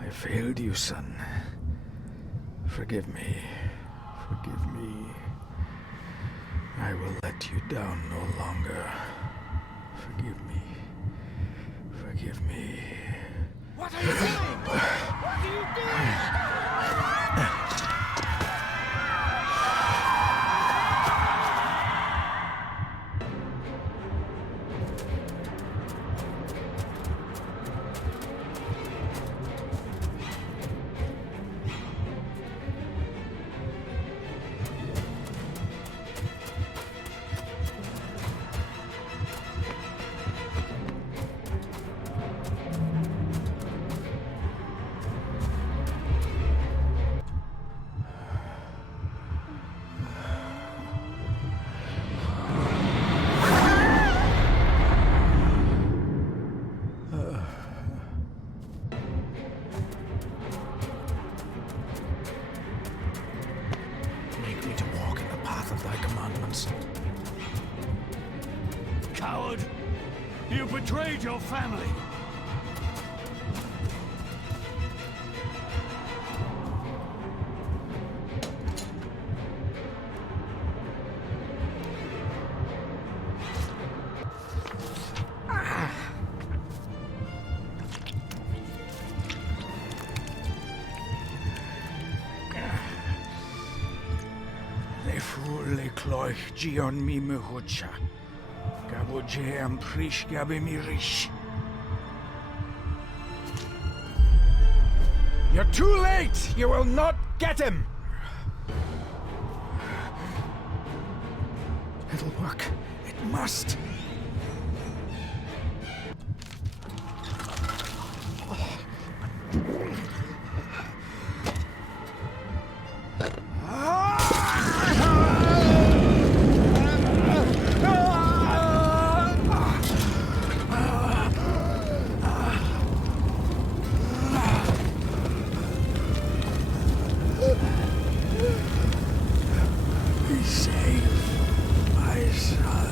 I failed you, son. Forgive me. Forgive me. I will let you down no longer. Forgive me. Forgive me. What are you doing? What are you doing? Make me to walk in the path of thy commandments. Coward! You betrayed your family! Le fu le cloich gion mi mehucha. Gaboje am prish gabe mi rish. You're too late! You will not get him! It'll work. It must. Be safe, my son.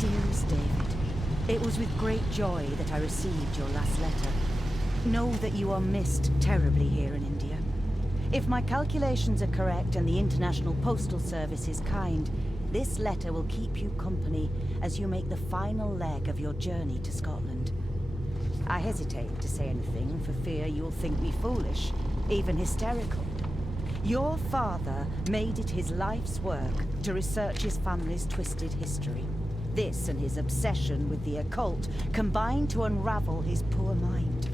Dearest David, it was with great joy that I received your last letter. Know that you are missed terribly here in India. If my calculations are correct and the International Postal Service is kind, this letter will keep you company as you make the final leg of your journey to Scotland. I hesitate to say anything for fear you'll think me foolish, even hysterical. Your father made it his life's work to research his family's twisted history. This and his obsession with the occult combined to unravel his poor mind.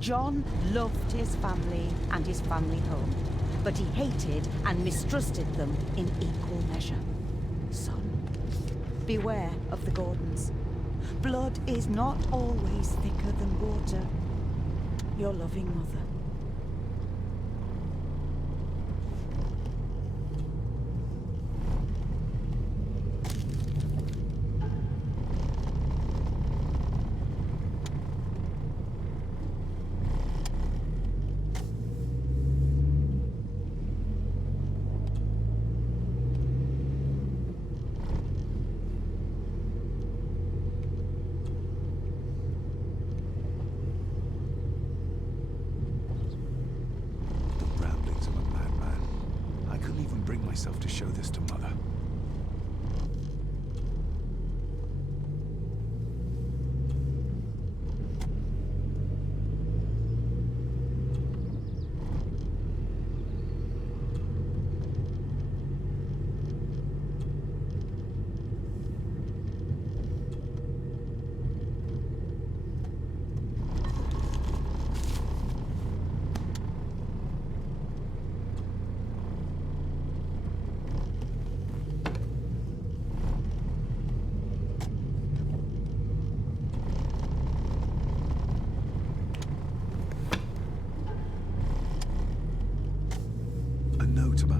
John loved his family and his family home, but he hated and mistrusted them in equal measure. Son, beware of the Gordons. Blood is not always thicker than water. Your loving mother. myself to show this to Mother.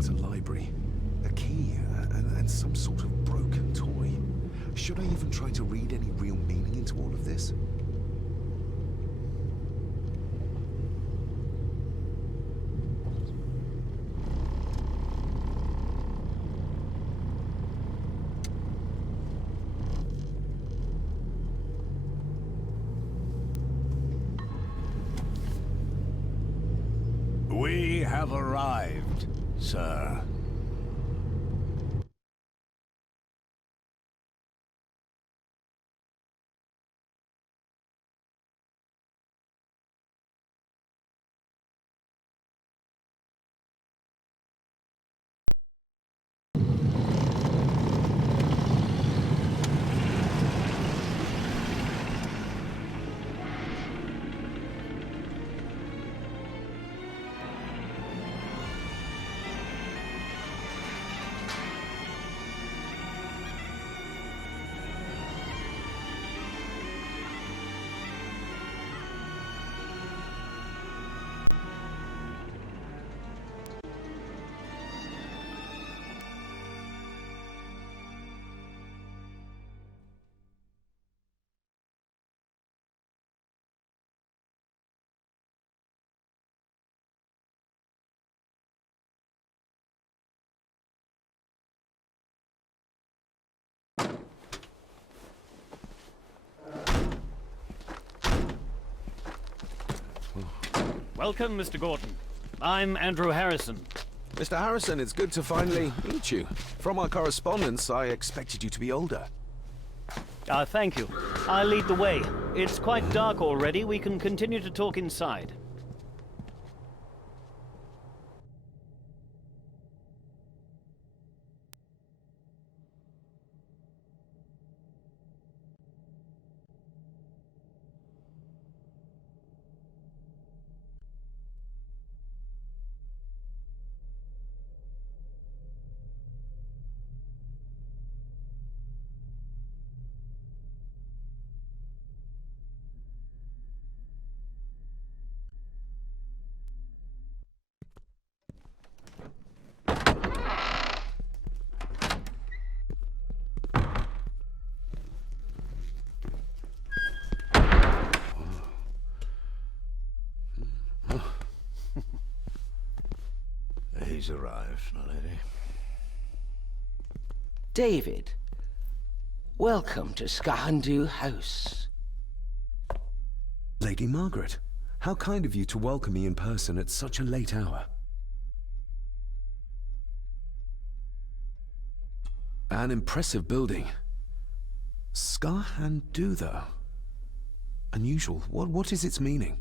about a library, a key, and some sort of broken toy. Should I even try to read any real meaning into all of this? We have arrived, sir. Welcome, Mr. Gordon. I'm Andrew Harrison. Mr. Harrison, it's good to finally meet you. From our correspondence, I expected you to be older. Thank you. I'll lead the way. It's quite dark already. We can continue to talk inside. He's arrived, my lady. David, welcome to Skahandu House. Lady Margaret, how kind of you to welcome me in person at such a late hour. An impressive building. Skahandu, though. Unusual. What is its meaning?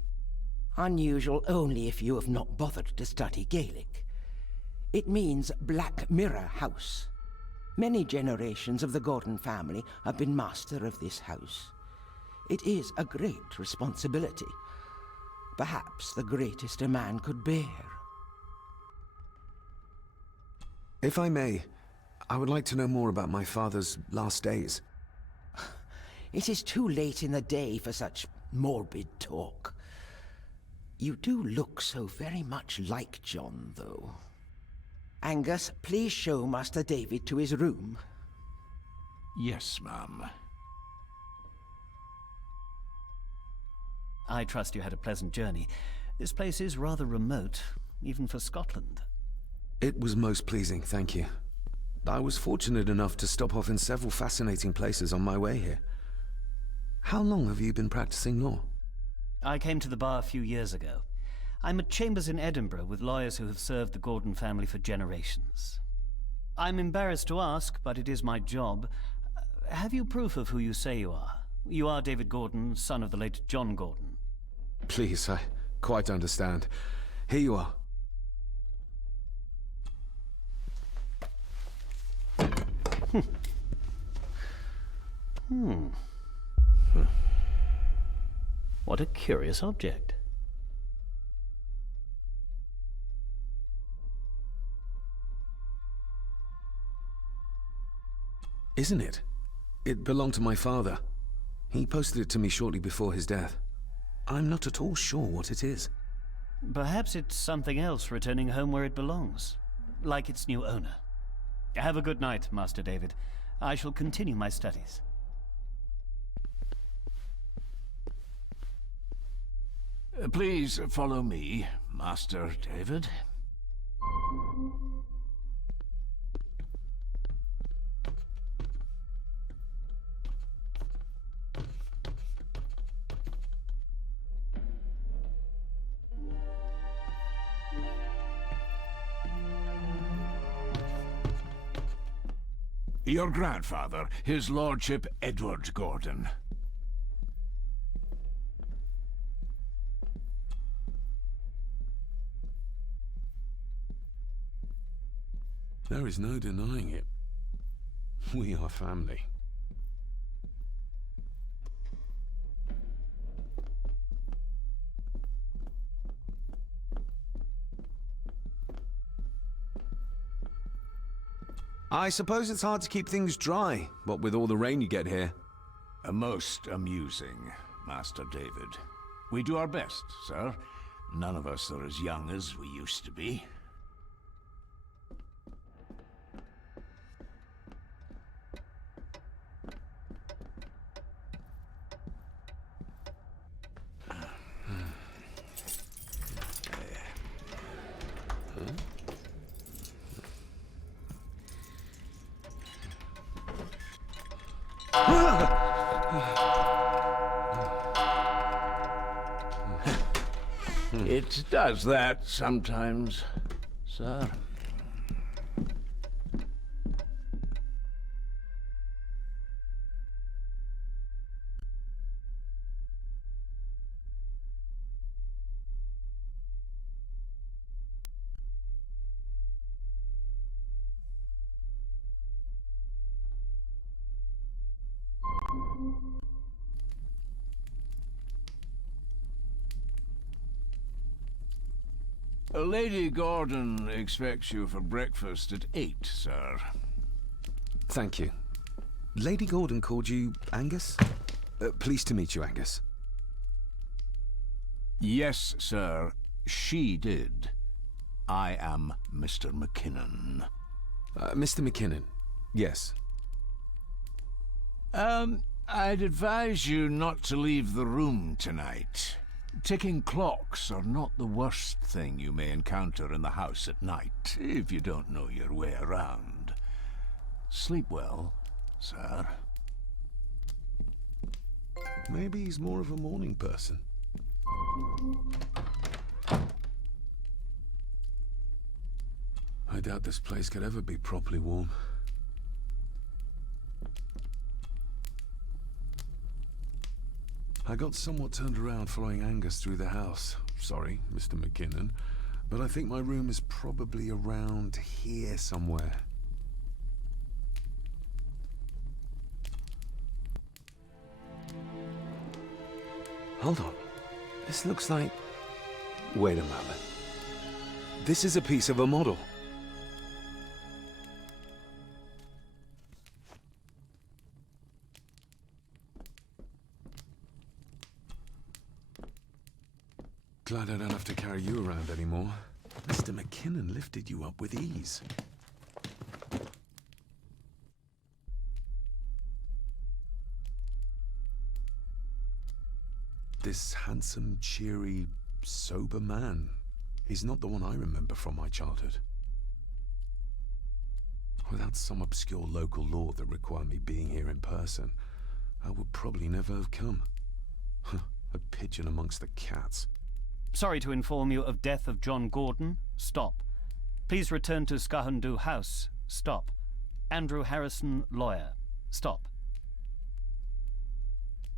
Unusual only if you have not bothered to study Gaelic. It means Black Mirror House. Many generations of the Gordon family have been master of this house. It is a great responsibility. Perhaps the greatest a man could bear. If I may, I would like to know more about my father's last days. It is too late in the day for such morbid talk. You do look so very much like John, though. Angus, please show Master David to his room. Yes, ma'am. I trust you had a pleasant journey. This place is rather remote, even for Scotland. It was most pleasing, thank you. I was fortunate enough to stop off in several fascinating places on my way here. How long have you been practicing law? I came to the bar a few years ago. I'm at chambers in Edinburgh with lawyers who have served the Gordon family for generations. I'm embarrassed to ask, but it is my job. Have you proof of who you say you are? You are David Gordon, son of the late John Gordon. Please, I quite understand. Here you are. What a curious object. Isn't it? It belonged to my father. He posted it to me shortly before his death. I'm not at all sure what it is. Perhaps it's something else returning home where it belongs. like its new owner. Have a good night, Master David. I shall continue my studies. Please follow me, Master David. Your grandfather, his lordship Edward Gordon. There is no denying it. We are family. I suppose it's hard to keep things dry, what with all the rain you get here. Most amusing, Master David. We do our best, sir. None of us are as young as we used to be. It does that sometimes, sir. Lady Gordon expects you for breakfast at 8, sir. Thank you. Lady Gordon called you Angus? Pleased to meet you, Angus. Yes, sir. She did. I am Mr. McKinnon. Mr. McKinnon, yes. I'd advise you not to leave the room tonight. Ticking clocks are not the worst thing you may encounter in the house at night, if you don't know your way around. Sleep well, sir. Maybe he's more of a morning person. I doubt this place could ever be properly warm. I got somewhat turned around following Angus through the house. Sorry, Mr. McKinnon, but I think my room is probably around here somewhere. Hold on. This looks like... Wait a moment. This is a piece of a model. Glad I don't have to carry you around anymore. Mr. McKinnon lifted you up with ease. This handsome, cheery, sober man. He's not the one I remember from my childhood. Without some obscure local law that required me being here in person, I would probably never have come. A pigeon amongst the cats. Sorry to inform you of death of John Gordon. Stop. Please return to Skahundu House. Stop. Andrew Harrison, lawyer. Stop.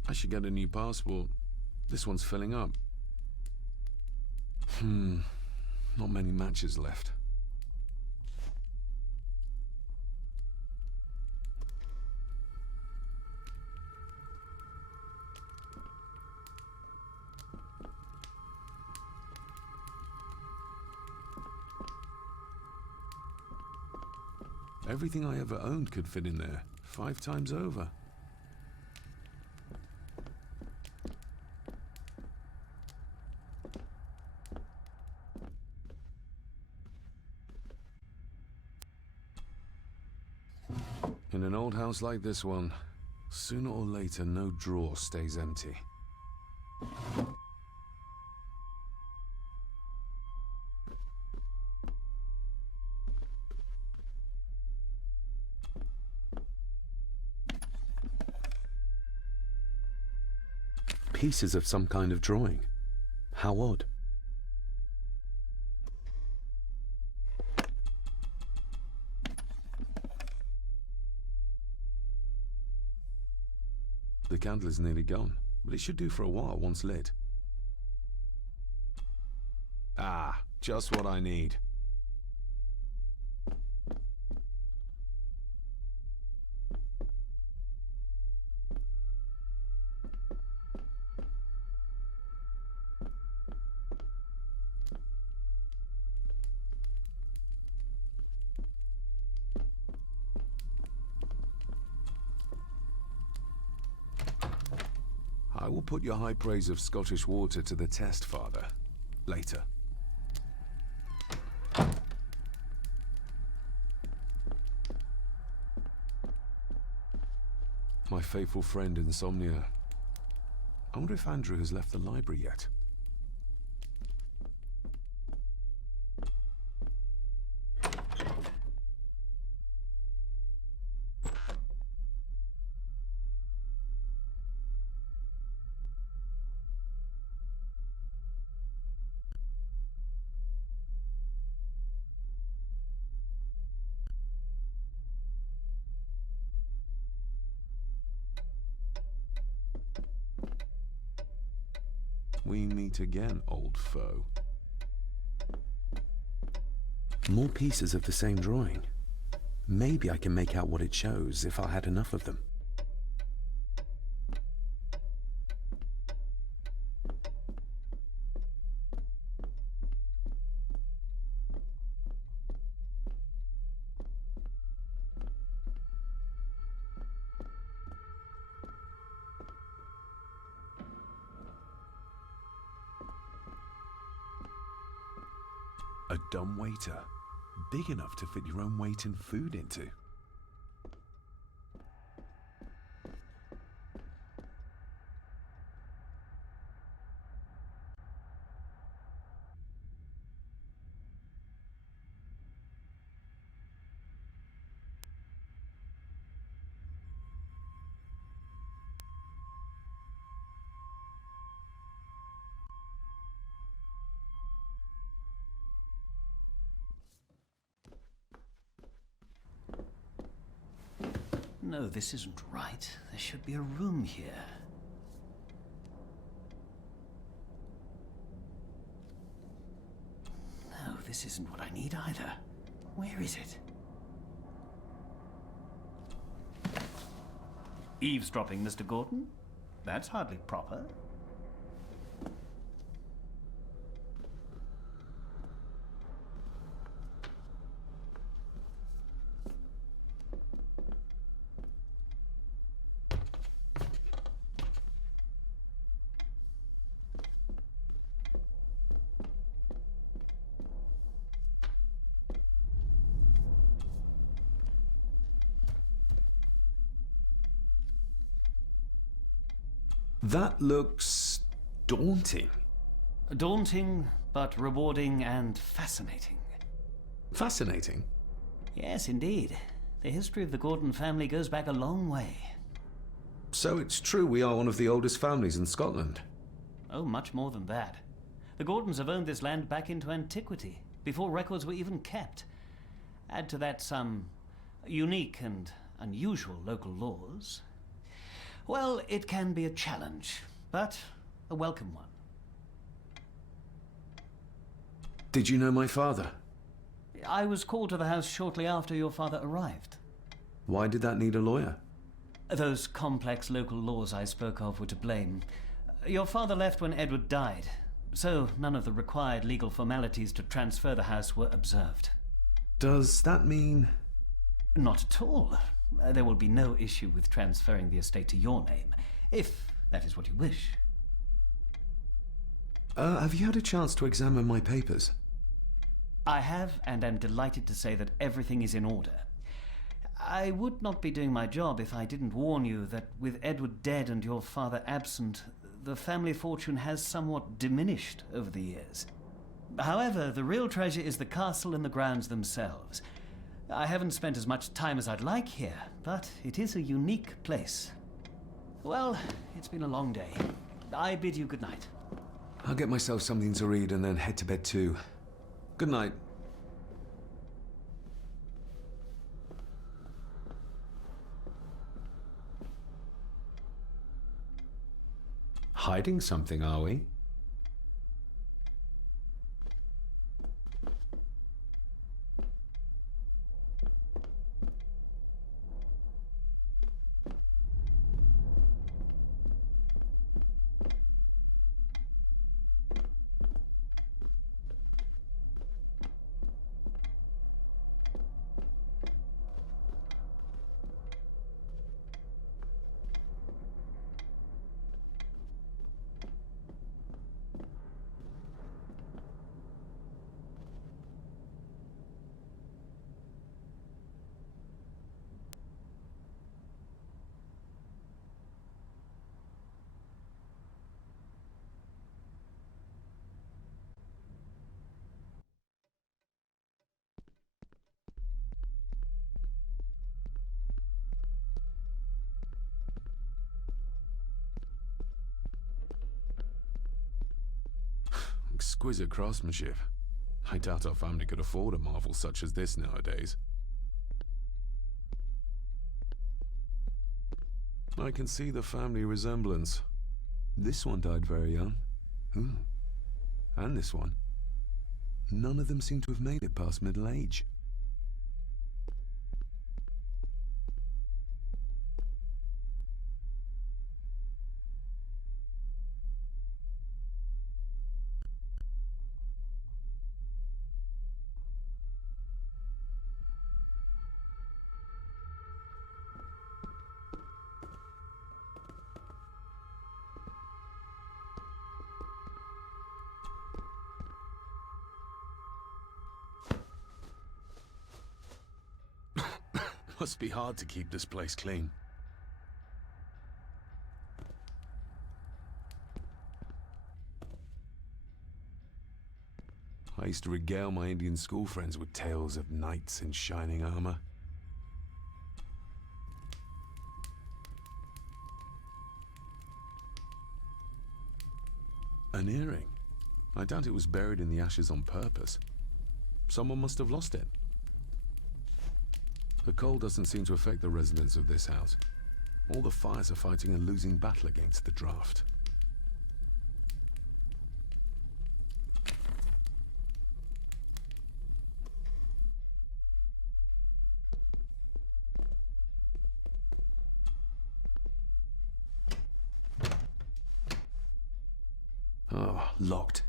I should get a new passport. This one's filling up. Not many matches left. Everything I ever owned could fit in there, 5 times over. In an old house like this one, sooner or later no drawer stays empty. Pieces of some kind of drawing. How odd. The candle is nearly gone, but it should do for a while once lit. Ah, just what I need. I will put your high praise of Scottish water to the test, Father. Later. My faithful friend Insomnia. I wonder if Andrew has left the library yet. We meet again, old foe. More pieces of the same drawing. Maybe I can make out what it shows if I had enough of them. A dumbwaiter, big enough to fit your own weight in food into. No, this isn't right. There should be a room here. No, this isn't what I need either. Where is it? Eavesdropping, Mr. Gordon? That's hardly proper. That looks daunting. Daunting, but rewarding and fascinating. Fascinating? Yes, indeed. The history of the Gordon family goes back a long way. So it's true we are one of the oldest families in Scotland. Oh, much more than that. The Gordons have owned this land back into antiquity, before records were even kept. Add to that some unique and unusual local laws. Well, it can be a challenge, but a welcome one. Did you know my father? I was called to the house shortly after your father arrived. Why did that need a lawyer? Those complex local laws I spoke of were to blame. Your father left when Edward died, so none of the required legal formalities to transfer the house were observed. Does that mean... Not at all. There will be no issue with transferring the estate to your name, if that is what you wish. Have you had a chance to examine my papers? I have, and am delighted to say that everything is in order. I would not be doing my job if I didn't warn you that with Edward dead and your father absent, the family fortune has somewhat diminished over the years. However, the real treasure is the castle and the grounds themselves. I haven't spent as much time as I'd like here, but it is a unique place. Well, it's been a long day. I bid you good night. I'll get myself something to read and then head to bed too. Good night. Hiding something, are we? Exquisite craftsmanship. I doubt our family could afford a marvel such as this nowadays. I can see the family resemblance. This one died very young. And this one. None of them seem to have made it past middle age. Must be hard to keep this place clean. I used to regale my Indian school friends with tales of knights in shining armor. An earring. I doubt it was buried in the ashes on purpose. Someone must have lost it. The cold doesn't seem to affect the residents of this house. All the fires are fighting a losing battle against the draft. Oh, locked.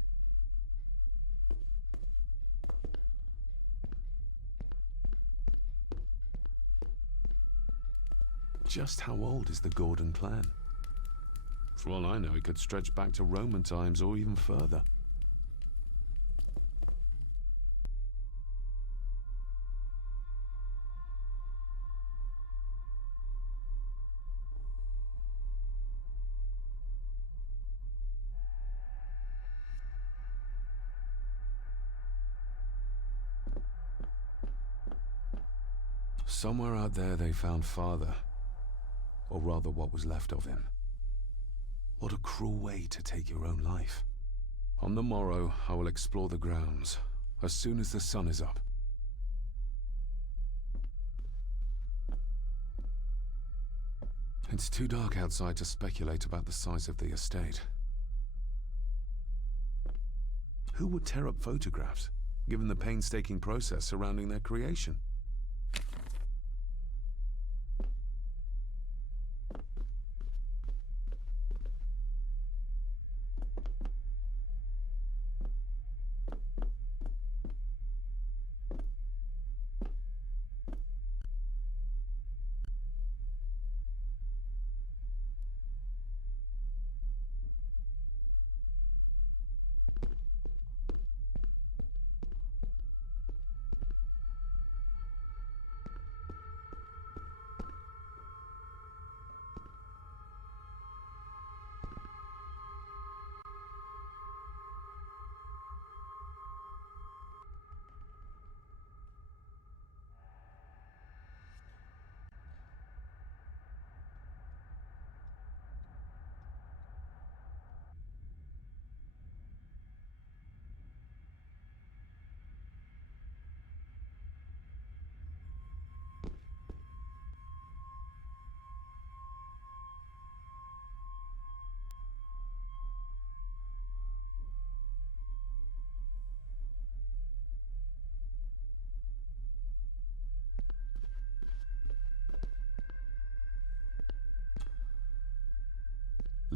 Just how old is the Gordon clan? For all I know, it could stretch back to Roman times or even further. Somewhere out there they found father. Or rather, what was left of him. What a cruel way to take your own life. On the morrow, I will explore the grounds, as soon as the sun is up. It's too dark outside to speculate about the size of the estate. Who would tear up photographs, given the painstaking process surrounding their creation?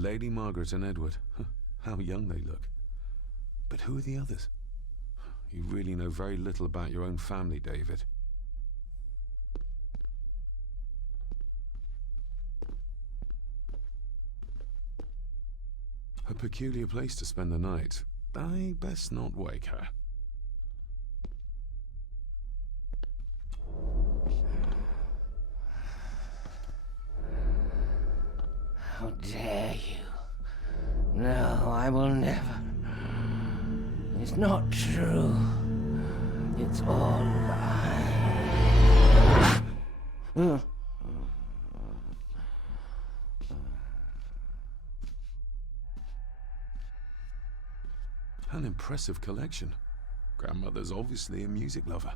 Lady Margaret and Edward. How young they look. But who are the others? You really know very little about your own family, David. A peculiar place to spend the night. I best not wake her. How dare you? No, I will never. It's not true. It's all lies. An impressive collection. Grandmother's obviously a music lover.